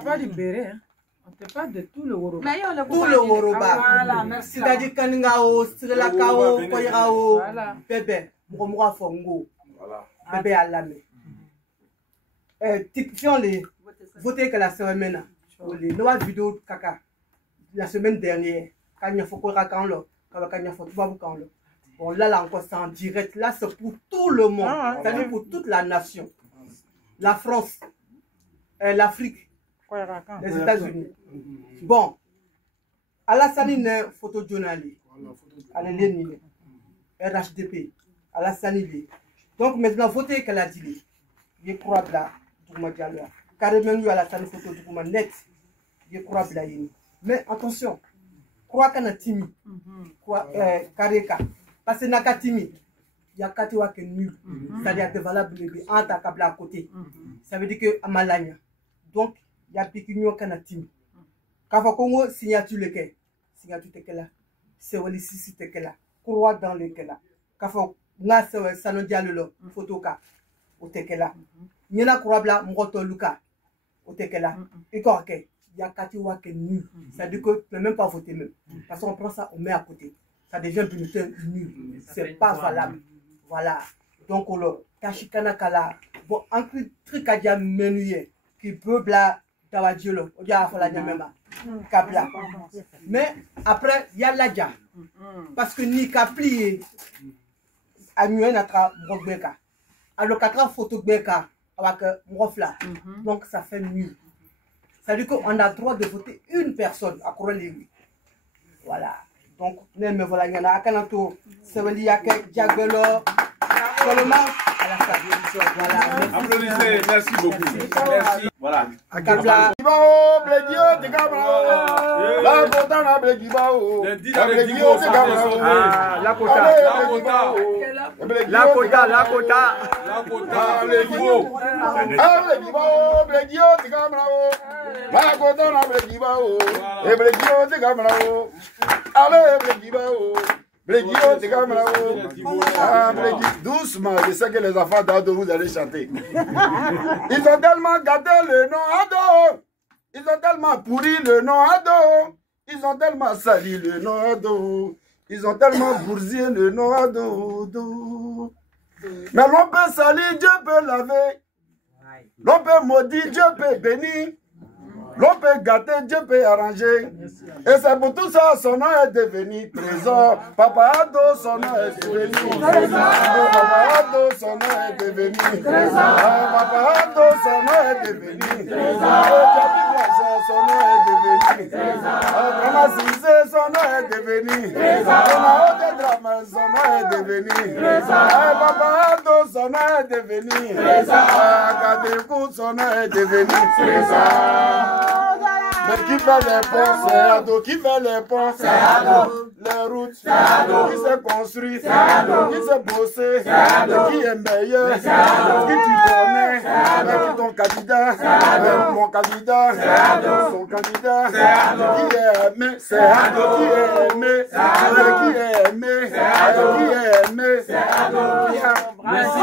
pas libéré. On te parle de tout le Woroba. Tout le Woroba. C'est-à-dire Kaningao, Srilakao, Koyao, Bébé, Moura Fongo, Bébé Alame. Typifions les voter que la semaine, les nouvelles vidéos caca, la semaine dernière, quand il faut qu'on raconte quand il faut qu'on le. Bon, là encore, c'est en direct. Là, c'est pour tout le monde. C'est-à-dire pour toute la nation. La France, l'Afrique, les États-Unis. Bon, Alassane est photojournaliste. Elle est RHDP. Alassane. Donc, maintenant, votez qu'elle a dit. Je crois là, carrément, il y a Alassane photo du net. Je crois là. Mais attention, crois qu'on a timide. Kareka. Parce que Nakatimi, il y a Katiwa qui est nul. C'est-à-dire que valable en ta câble à côté. Ça veut dire que Amalanya. Donc, il y a Pikinyo Kanatimi. Quand Congo signature le quai, signature te là. C'est Walissi te là. Croix dans le quai là. Quand nga Sano Diallo, photo ka, au te là. Nyena Croix Mroto Luka, au te là. Et quoi, il y a Katiwa qui est nul. Ça veut dire que tu ne peux même pas voter même. Parce qu'on prend ça, on met à côté. Ça devient bulletin nul. C'est pas valable. Voilà. Donc, on le Kashikana Kala. Bon, un truc à dire menuyer qui peut bla Tawadjolo. On dit à la Nyamema. Kabla. Mais après, il y a l'Adja. Parce que ni Kapli a mieux notre Brogbeka. Alors, 4 photos Beka avec Mrofla. Donc, ça fait nul. Ça veut dire qu'on a le droit de voter une personne à Corolé. Voilà. Donc, me voilà, il y en a un canato, c'est le Yaké, Diagbelo, Solomon, à la salle. Voilà. Applaudissez, merci beaucoup. Merci. Voilà. Akabla. Ibao, Bledio, Tigabra. La Kota na Blegibao. Blegio, Tigabra. La Kota. La Kota. La Kota, la Kota. La Kota. Blegio. Blegibao, Blegio, Tigabra. La Kota na Blegibao. Blegio, Tigabra. Allez, Blegibao. Blegio, Tigabra. Doucement, je sais que les enfants d'Ado, vous allez chanter. Ils ont tellement gâté le nom Ado. Ils ont tellement pourri le nom Ado. Ils ont tellement sali le nom Ado. Ils ont tellement boursier le nom Ado. Mais l'on peut salir, Dieu peut laver. L'on peut maudire, Dieu peut bénir. L'on peut gâter, Dieu peut arranger. Et c'est pour tout ça, son nom est devenu trésor. Papa Ado, son nom est devenu trésor. Papa Ado, son nom est devenu trésor. Papa Ado, son nom est devenu trésor. Son nom est devenu trésor. Vraiment Cissé, son nom est devenu trésor. Son nom est devenu trésor. Papa Ado, son nom est devenu trésor. Kadekou, son nom est devenu trésor. Mais qui fait les ponts, c'est Ado. Qui fait les ponts, c'est Ado. Les routes, c'est Ado. Qui s'est construit, c'est Ado. Qui s'est bossé, c'est Ado. Qui est meilleur, c'est Ado. Qui tu connais, c'est Ado. Qui ton candidat, c'est Ado. Mon candidat, c'est Ado. Son candidat, c'est Ado. Qui est aimé, c'est Ado. Qui est aimé, c'est Ado. Qui est aimé, c'est Ado. Qui est aimé, c'est Ado. Merci.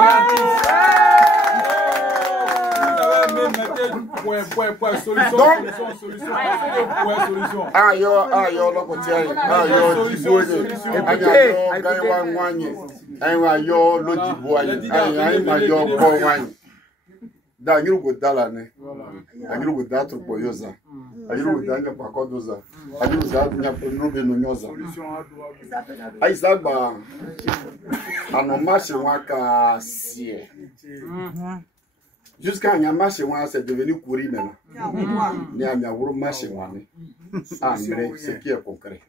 Solution. Ayo, lokotiayi. Ayo, jiboye. Ayo, gaiwa mwanye. Ayo, lojiboye. Ayo, bo mwanye. Da ngiru godala ne. Ngiru godatu boyoza. Ayo godanya pakodoza. Ayo godanya nube nonyoza. Aisagba. Anomache waka sie. Jusqu'à Nyama chez moi, c'est devenu courir maintenant. Nyama chez moi. Anglais, ce qui est concret.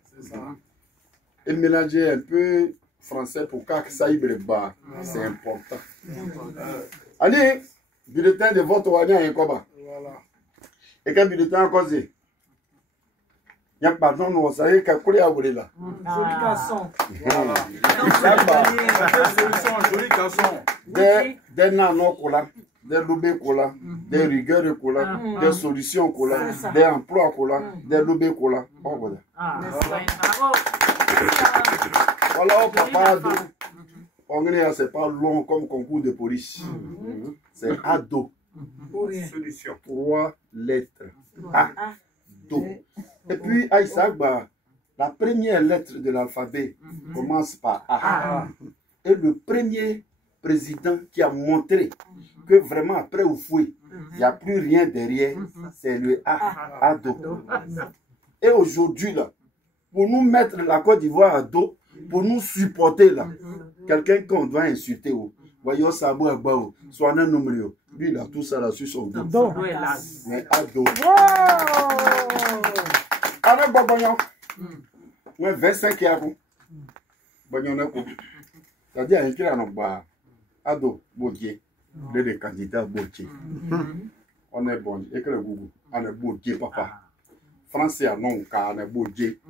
Et mélanger un peu français pour que ça y bas, c'est important. Allez, bulletin de vote au Wanya et Koba. Et quel bulletin à causer? Il n'y a pas de nom, vous savez qu'à couler à voler là. Joli garçon. Joli garçon. Des nanos cola. Des loubés cola, des rigueurs cola, des solutions cola, des emplois cola, des loubés cola. Voilà, papa Ado. c'est pas long comme concours de police. C'est ado. Solution. 3 lettres. Ado. Et puis, Aïssa, la première lettre de l'alphabet commence par A. Et le premier président qui a montré que vraiment après au fouet, il n'y a plus rien derrière, c'est le A. Ado. Et aujourd'hui, là, pour nous mettre la Côte d'Ivoire à dos, pour nous supporter là, quelqu'un qu'on doit insulter, voyons ça, soit un numéro, lui il a tout ça là sur son dos. Mais à dos. Avec Babagnon, 25 ans, Babagnon, c'est-à-dire qu'il y a un ado, Bodier, les candidats Bodier. On est bon, et que le Google, on est Bodier, papa. Français, non, car on est Bodier.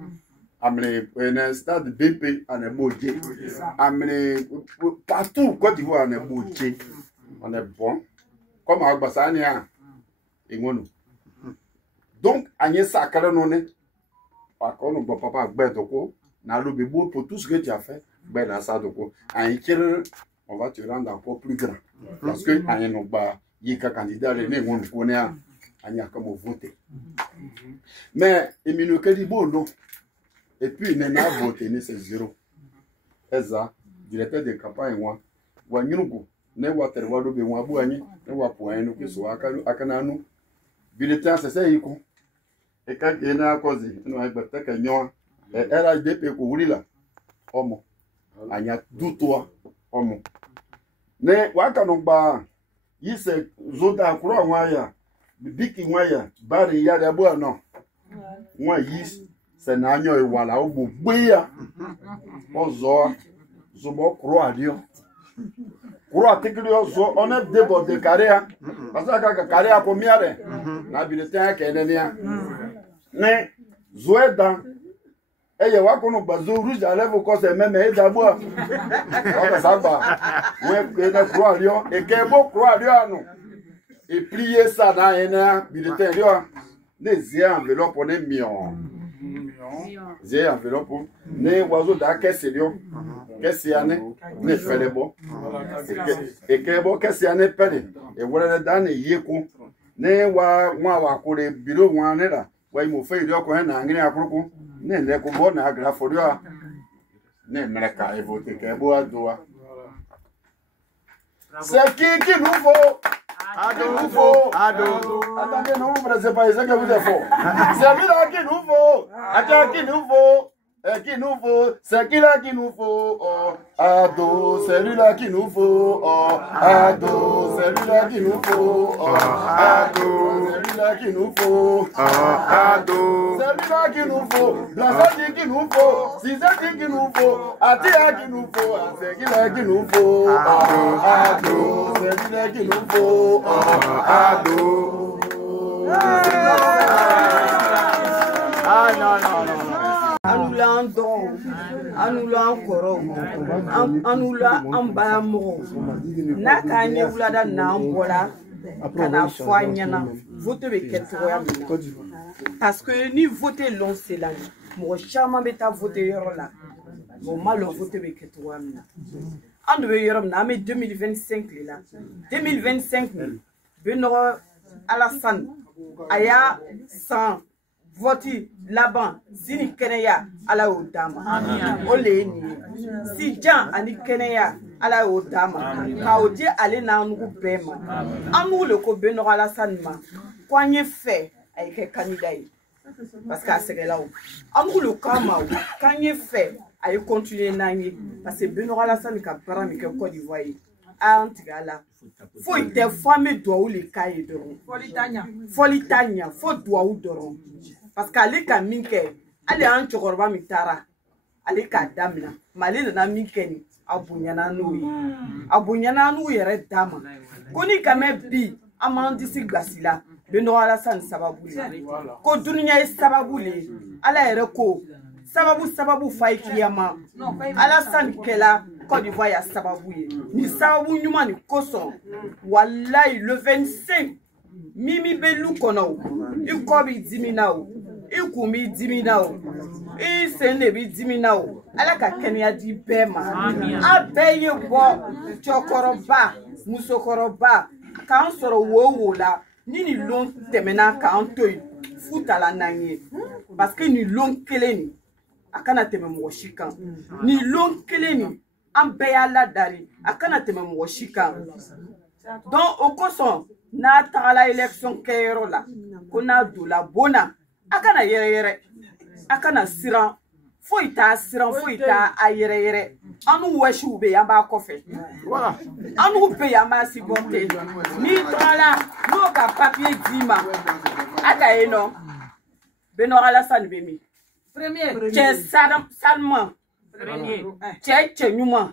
Amener un stade BP en est Bodier. Amener partout Côte d'Ivoire en est Bodier. On est bon. Comme à Bassania. Et moi, donc, Agnès Sakara non est. Par contre, on papa Bedoko. N'a le bébé pour tout ce que tu as fait. Ben, là, ça, on va te rendre encore plus grand. Parce que Agnès non pas, il y a candidat, on connaît. Agnès comme voter. Mais, il me dit bon, non. Et puis, il n'a pas voté, c'est 0. Eza, directeur de campagne, moi, Wanyugo, ne waterwado be wabuani, ne wapuani, que soit Akananu. Bulletin, c'est ça, il compte. Et quand il y a un cause, il y a un peu elle a des pays qui là. Homo. Il y a tout toi. Homo. Ne Wakanomba, il s'est Zoda Kura Waya, Biki Waya, Barry Yadaboa, non. Moi, c'est Nanyo et voilà, au bout, Bouya, Ozoa, Zobo, Croix, Lyon. Croix, on est débordé carré, parce que carré a combien de la bulletin qui est derrière. Mais, Zoédan, et il y a un bazou rouge à lèvres au corps, c'est même d'abord. Ça va. Oui, Croix, Lyon, et qu'un beau Croix, Lyon, et plier ça dans un bulletin, Lyon. Les enveloppes, on est millions. J'ai enveloppe, ne oiseau d'un caisse, qu'est-ce qu'il y a, ne fait les bons. Et que bon, qu'est-ce qu'il y a, ne fait. Et voilà, dans les yécons, ne wa pour les bureaux, ou en est là. Ouais, il m'a fait, il y a un anglais à propos. Ne les combats, n'a grafforia. Ne me ca et voter, qu'un beau à doigt. C'est qui nous faut? Ado. Attendez, non, c'est pas ça que vous êtes faux. C'est lui là qui nous faut. Attends, qui nous faut. Qui nous faut. C'est qui là qui nous faut. Oh, ado, c'est lui là qui nous faut. Oh, ado, c'est lui là qui nous faut. Oh, ado, c'est lui là qui nous faut. Oh, ado, c'est lui là qui nous faut. Blanchard qui nous faut. César qui nous faut. Atia qui nous faut. C'est qui là qui nous faut. Oh, ado, c'est lui là qui nous faut. Oh, ado. Ah non. Anula Andon, Anula Ankoro, Anula Ambamo, Nakane Ulada Nambola, Kana Foignana, vote avec Ketroya. Parce que ni voter long, c'est là. Mon charmant bêta voter là. Mon mal voter avec Ketroya. En 2025, là. 2025, Benoît Alassane, Aya 100. Voti laban zini keneya ala odama oleni si jan ani keneya ala odama ka odi ale na nugu bema amu le ko Beno Alassane ma kwanye fe ay ke candidat parce que c'est là amu le kama kwanye fe ay continuer nani parce que Beno Alassane ka para mi ke Côte d'Ivoire antigala faut te famille doit ou les cahiers de folitania faut doit ou doron. Parce qu'elle ka minke, elle est en chokoroba mitara, elle est damna, malé na minkeni, abunyana nou yere dama. Koni kame bi, amandisi gasila, Beno Alassane sababule. Ko dunya sababule, ala ere ko, sababu faikiyama. Alassane kela, Côte d'Ivoire ya sababule. Ni sababu nyuma ni koson. Wallahi le 25, Mimi Belou kono, ikobi diminao. I kun b'i dimi na o. I sen de b'i dimi na o. Ala ka kɛnɛya di bɛɛ ma. A bɛɛ ye bɔ cɛkɔrɔba, musokɔrɔba k'an sɔrɔ wo la. Ni nin lon tɛmɛna k'an to yen fu tala n'an ye. Parce que nin lon kelen nin a kana tɛmɛ mɔgɔ si kan. Nin lon kelen nin an bɛɛ y'a ladari a kana tɛmɛ mɔgɔ si kan. Donc o kosɔn n'a tagala élection kɛyɔrɔ la ko n'a donna bon na a kana yɛrɛ a kana siran foyi t'a siran foyi t'a a yɛrɛ an n'u wɔsiw bɛ yen an b'a kɔfɛ an n'u bɛ yen an b'a supporter n'i tagala n'o ka papier d'i ma a ka yen nɔ Beno Alassane bɛ min cɛ salement cɛ ɲuman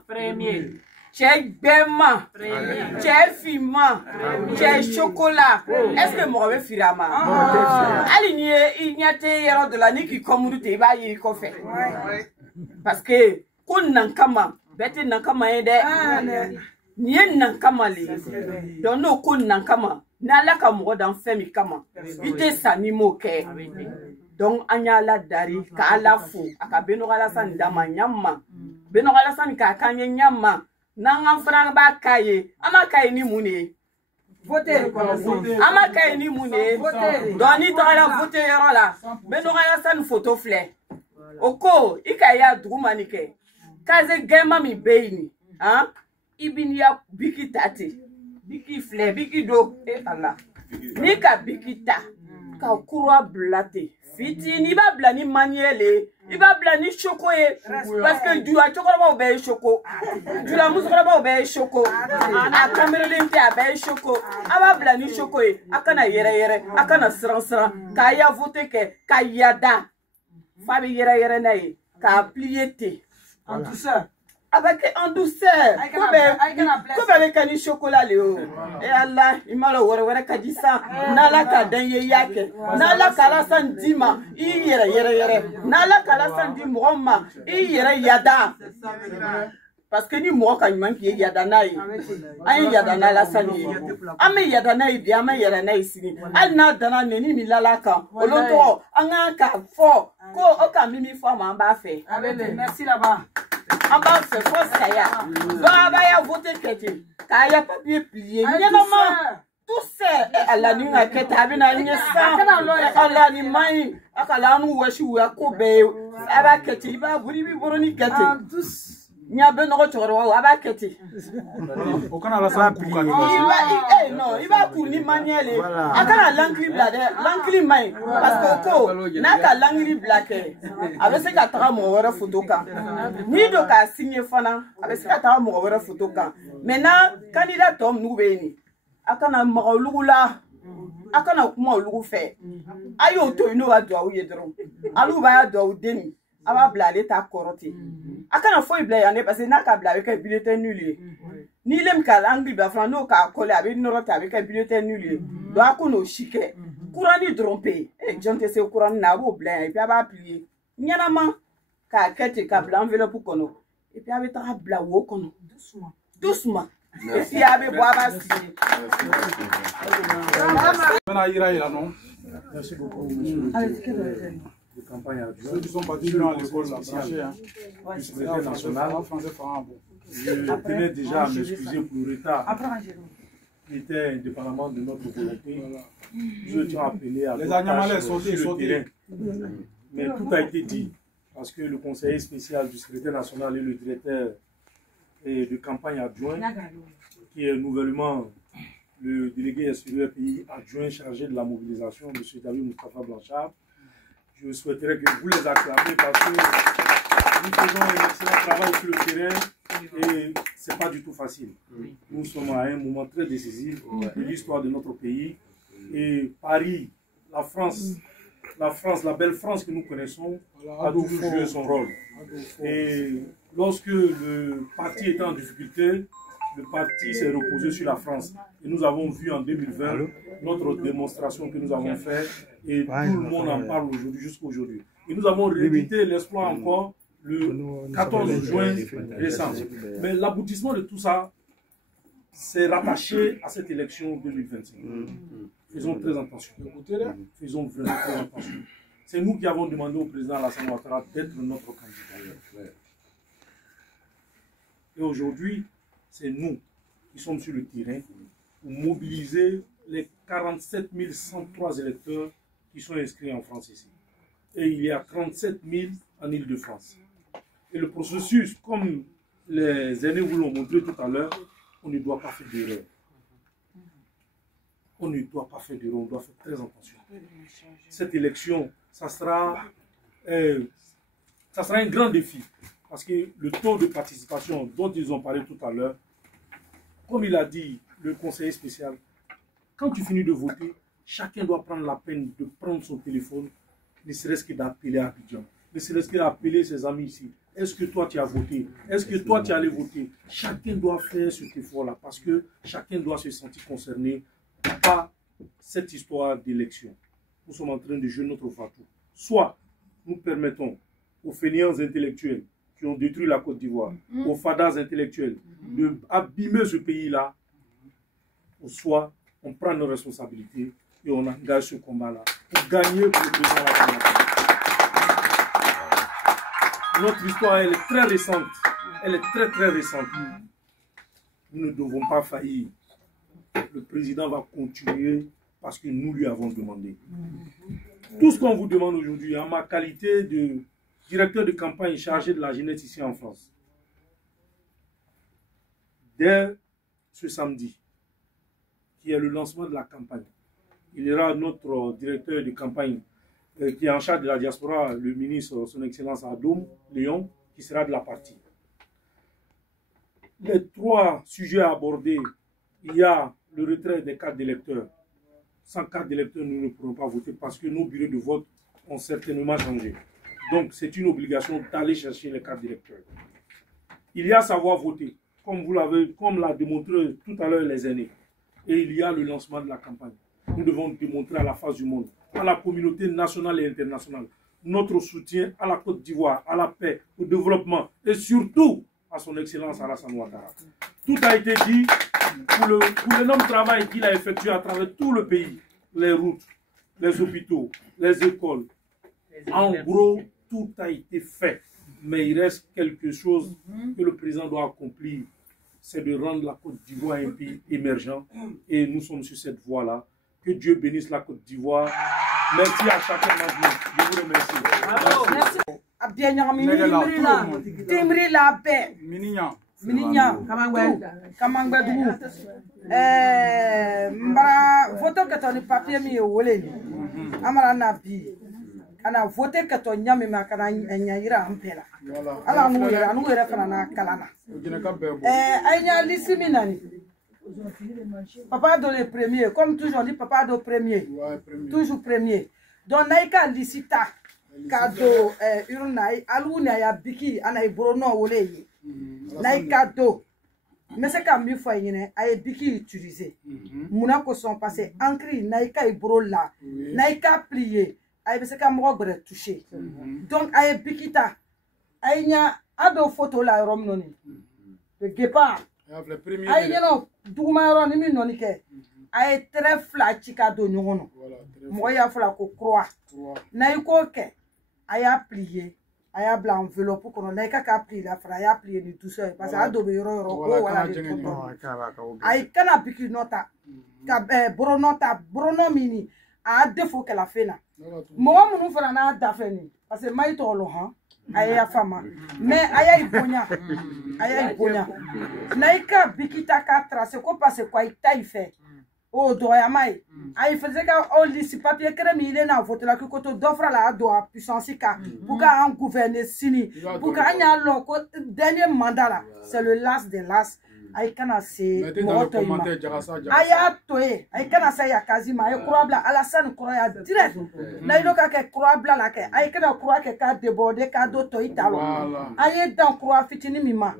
cɛ gbɛma cɛ finman cɛ chocolat est-ce que mɔgɔ bɛ firi a ma hali n'i ye i ɲɛ tɛ yɔrɔ dɔ la ni k'i kɔmuru ten i b'a ye i kɔfɛ parce que ko nan kama bɛɛ tɛ nan kama ye dɛ nin ye nan kama le ye donc n'o ko nan kama ni Ala ka mɔgɔ dan fɛn min kama i tɛ sa n'i m'o kɛ donc an y'a ladari ka Ala fo a ka Beno Alassane d'an ma ɲama Beno Alassane k'a k'an ye ɲama n'an fana b'a k'a ye an b'a k'a ye ni mun de ye voter an b'a k'a ye ni mun de ye donc n'i tagala voter yɔrɔ la Beno Alassane photo filɛ o ko i ka y'a dugu ma nin kɛ case gɛnma min bɛ yen nin i bɛ n'i ya biki ta ten biki filɛ biki do Ala n'i ka biki ta ka kura bila ten fitini i b'a bila ni manuel ye i b'a bila ni choco ye parce que jula cɛkɔrɔbaw bɛɛ ye choco jula musokɔrɔbaw bɛɛ ye choco a kamerelen tɛ a bɛɛ ye choco a b'a bila ni choco ye a kana yɛrɛ a kana siran k'a ya vote kɛ ka yada fa bɛ yɛrɛ n'a ye k'a plier ten en douceur a bɛ kɛ en douceur ko bɛɛ bɛ kɛ ni chocolat le o e Ala i ma dɔn wɛrɛ ka di sa n'Ala ka dan ye i y'a kɛ n'Ala ka Alassane d'i ma i yɛrɛ n'Ala ka Alassane di mɔgɔ ma i yɛrɛ yada parce que ni mɔgɔ ka ɲuman k'i ye yada n'a ye an ye yada n'a Alassane ye an bɛ yada n'a ye bi an bɛ yada n'a ye sini hali n'a danna neni min lala kan olu tɔgɔ an kan k'a fɔ ko o ka min fɔ a ma an b'a fɛ merci là-bas an b'a fɛ fo saya donc a b'a ya vote kɛ ten k'a ya papier plier ɲɛnama tout ça Ala ni ka kɛ ten a bɛ na ɲɛ san Ala ni man ɲi a ka la an n'u wɔsiw ya ko bɛɛ ye a b'a kɛ ten i b'a buri i b'i boroni kɛ ten nya bɛ nɔgɔ cɛkɔrɔba a b'a kɛ ten o kana Alassane kuru ka non i b'a kuru ni manuel ye a kana lankili bila dɛ lankili man ɲi parce que ko n'a ka lankili bila kɛ a bɛ se ka taga mɔgɔ wɛrɛ photo kan n'i don k'a signer fana a bɛ se ka taga mɔgɔ wɛrɛ photo kan maintenant candidat tɔ minnu bɛ yen nin a kana maga olugu la a kana kuma olugu fɛ a y'o to yen n'o ka duwawu ye dɔrɔn olu b'a duwawu den nin a b'a bila ale ta kɔrɔ ten a kana foyi bila yan dɛ parce que n'a ka bila a bɛ kɛ bulletin nul ye n'i le min ka lankili bila fana n'o k'a kɔle a bɛ nɔrɔ ten a bɛ kɛ bulletin nul ye donc a ko n'o si kɛ kurani dɔrɔn pe yen jɔn tɛ se kurani na a b'o bila yan et puis a b'a plier ɲɛnama k'a kɛ ten k'a bila enveloppe kɔnɔ et puis a bɛ taga bila wo kɔnɔ doucement et puis a bɛ bɔ a b'a signer. Merci beaucoup, monsieur. De campagne à ceux qui sont partis dans l'école du secrétaire national. Je tenais déjà à m'excuser pour le retard qui était indépendamment de notre volonté. Je tiens à appeler à le terrain. Mais tout a été dit parce que le conseiller spécial du secrétaire national et le directeur de campagne adjoint, qui est nouvellement le délégué extérieur pays adjoint chargé de la mobilisation, M. David Moustapha Blanchard. Je souhaiterais que vous les acclamez parce que nous faisons un excellent travail sur le terrain et ce n'est pas du tout facile. Nous sommes à un moment très décisif de l'histoire de notre pays. Et Paris, la France, la belle France que nous connaissons, a toujours joué son rôle. Et lorsque le parti était en difficulté, le parti s'est reposé sur la France. Et nous avons vu en 2020 notre démonstration que nous avons faite et tout le monde en parle aujourd'hui, jusqu'à aujourd'hui. Et nous avons réédité l'exploit encore le 14 juin récent. Mais l'aboutissement de tout ça, c'est rattaché à cette élection 2025. Faisons très attention. Faisons vraiment très attention. C'est nous qui avons demandé au président Alassane Ouattara d'être notre candidat. Et aujourd'hui, c'est nous qui sommes sur le terrain pour mobiliser les 47 103 électeurs qui sont inscrits en France ici. Et il y a 37 000 en Île-de-France. Et le processus, comme les aînés vous l'ont montré tout à l'heure, on ne doit pas faire d'erreur. On ne doit pas faire d'erreur, on doit faire très attention. Cette élection, ça sera un grand défi. Parce que le taux de participation dont ils ont parlé tout à l'heure, comme il a dit le conseiller spécial, quand tu finis de voter, chacun doit prendre la peine de prendre son téléphone, ne serait-ce que d'appeler à Abidjan, ne serait-ce que d'appeler ses amis ici. Est-ce que toi tu as voté? Est-ce que toi tu es allé voter? Chacun doit faire cet effort-là parce que chacun doit se sentir concerné par cette histoire d'élection. Nous sommes en train de jouer notre fatou. Soit nous permettons aux fainéants intellectuels qui ont détruit la Côte d'Ivoire, aux fadas intellectuels, d'abîmer ce pays-là, ou soit on prend nos responsabilités et on engage ce combat-là pour gagner pour le président Ouattara. Notre histoire, elle est très récente. Elle est très très récente. Nous ne devons pas faillir. Le président va continuer parce que nous lui avons demandé. Tout ce qu'on vous demande aujourd'hui, en ma qualité de directeur de campagne chargé de la jeunesse ici en France, dès ce samedi, qui est le lancement de la campagne, il y aura notre directeur de campagne qui est en charge de la diaspora, le ministre, son excellence Adoum Léon, qui sera de la partie. Les 3 sujets abordés, il y a le retrait des cartes d'électeurs. Sans carte d'électeur, nous ne pourrons pas voter parce que nos bureaux de vote ont certainement changé. Donc, c'est une obligation d'aller chercher les cartes d'électeurs. Il y a savoir voter, comme l'a démontré tout à l'heure les aînés. Et il y a le lancement de la campagne. Nous devons démontrer à la face du monde, à la communauté nationale et internationale, notre soutien à la Côte d'Ivoire, à la paix, au développement et surtout à son excellence Alassane Ouattara. Tout a été dit pour l'énorme travail qu'il a effectué à travers tout le pays. Les routes, les hôpitaux, les écoles. En gros, tout a été fait. Mais il reste quelque chose que le président doit accomplir. C'est de rendre la Côte d'Ivoire un pays émergent. Et nous sommes sur cette voie-là. Que Dieu bénisse la Côte d'Ivoire. Merci à chacun d'entre vous. Je vous remercie. Merci. Voto que ton papier mi wole ni amara na bi ana voter que ton nyame ma kana nyayira ampela ala anu yera kana na kalana anya lisimina ni papa do le premier comme toujours on dit papa do premier toujours premier donc naika licita kado urunai aluna ya biki ana ibrono wole yi naika do. Mais c'est quand même fois yene ay biki utilisé muna ko son passé ancré naika ibro là naika plié ay be se ka mo gre toucher donc ay bikita ay nya ado photo la rom noni de guépard ay no duma ron mi noni ke ay très flat chika do nyono mo ya fla ko croix nay ko ke ay plié aya bla enveloppe kono na ka plié la fra ya plié ni tout seul parce que ado be yoro wala ay kana biki nota ka brono mini a défaut que la fait là mo mu fera na da feni parce que mai to lo han aya fama mais aya ibonya na ka biki ta ka tracer ko parce quoi ta fait o do ya mai ay faisait ka on lisi papier crème il est na vote la que koto d'offre la do puissance ka pour ka en gouverner sini pour ka nya lo ko dernier mandat là c'est le last des last ay kana se moto aya toé ay kana se ya kazima ay croabla Alassane croya direct na ilo ka ke croabla la ke ay kana croa ke ka déborder ka do to italo ay dan croa fitini mima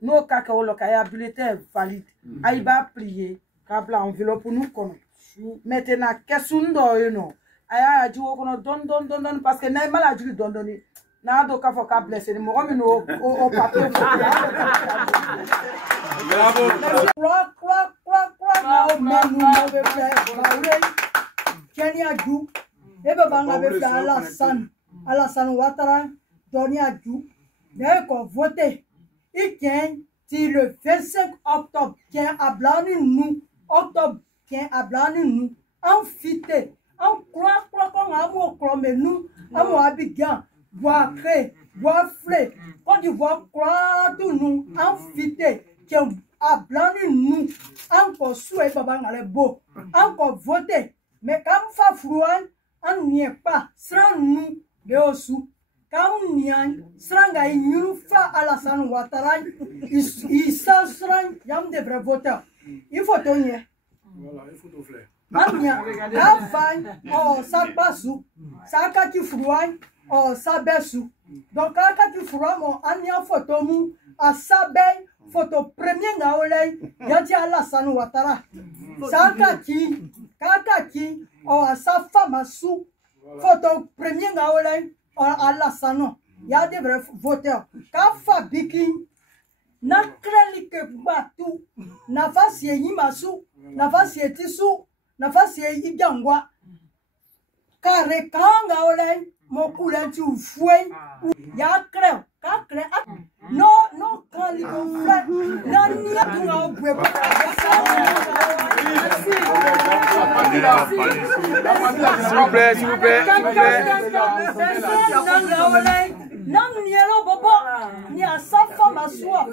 no ka ke olo ka ya bulletin valide ay ba prier kabla enveloppe nous kono maintenant kesundo yono aya jiwo kono don parce que na mala juli don doni na do ka fo ka blessé mo mi no o papier bravo Et ben avec Alassane Ouattara, donné à Djou, d'ailleurs qu'on voté. Il tient le 25 octobre, qui est à Blani octobre, qui est à Blani en fité, en croix qu'on a mon mais nous, à mon Abidjan, bois cré, bois flé, quand tu vois croix tout nous, en fité, qui est à Blani encore souhait, papa, on a beau, encore voté, mais quand fa froid, on n'y est pas, sans nous, de sous. Quand n'y a sranga il fa Alassane Ouattara, il s'en srang, yam de vrais voteurs. Il faut tenir. Voilà, il faut tout faire. Anya, la faille, oh, ça passe, ça kati froid, oh, ça baisse. Donc, quand tu froid, mon anya photo mou, à sa belle, photo premier naolay, yati Alassane Ouattara. Ça kati, oh, sa femme à sous, photo premier naolay. Alassane, il y a des vrais voteurs. Quand Fabiki n'a créé que Batou, n'a pas si Yimasu, n'a pas si Tissou, n'a pas si Idangwa. Car quand Gaolay, mon coulin tu fouet, il y a créé, non, quand il fait, non, n'y a tout S'il vous plaît, s'il vous plaît. Non, ni alors, papa, ni à sa femme à soi,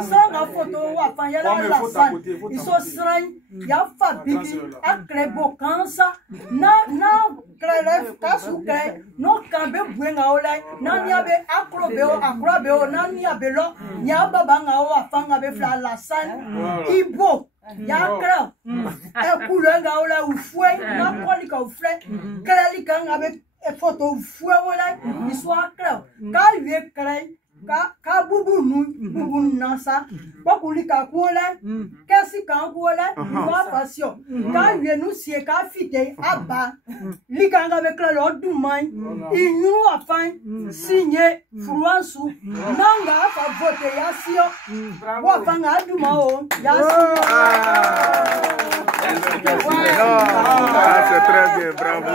sans la photo, il y a la salle, ils sont serains, il y a Fabiki, à Clébo, Kansa, na, Clélef, Kasouke, non, Kambe, Bouengaolay, nan yabe, Akrobeo, nan yabelo, ni à Babangao, à Fangabe, la salle, Ibo. Yakra, un couleur gaola ou fouet, n'a pas les cauflets, Kalalikan avec une photo fouet, il soit clair. Quand il est clair, quand boubou nasa, pas pour les cacoulets, qu'est-ce qu'on coulait, il va passion. Quand il est nous, c'est qu'à fiter, à bas, l'icang avec l'autre du main, il nous a faim, signé, Frouansou, Nanga, a voté Yassio, Wafanga du Mao, Yassio. C'est très bien, bravo.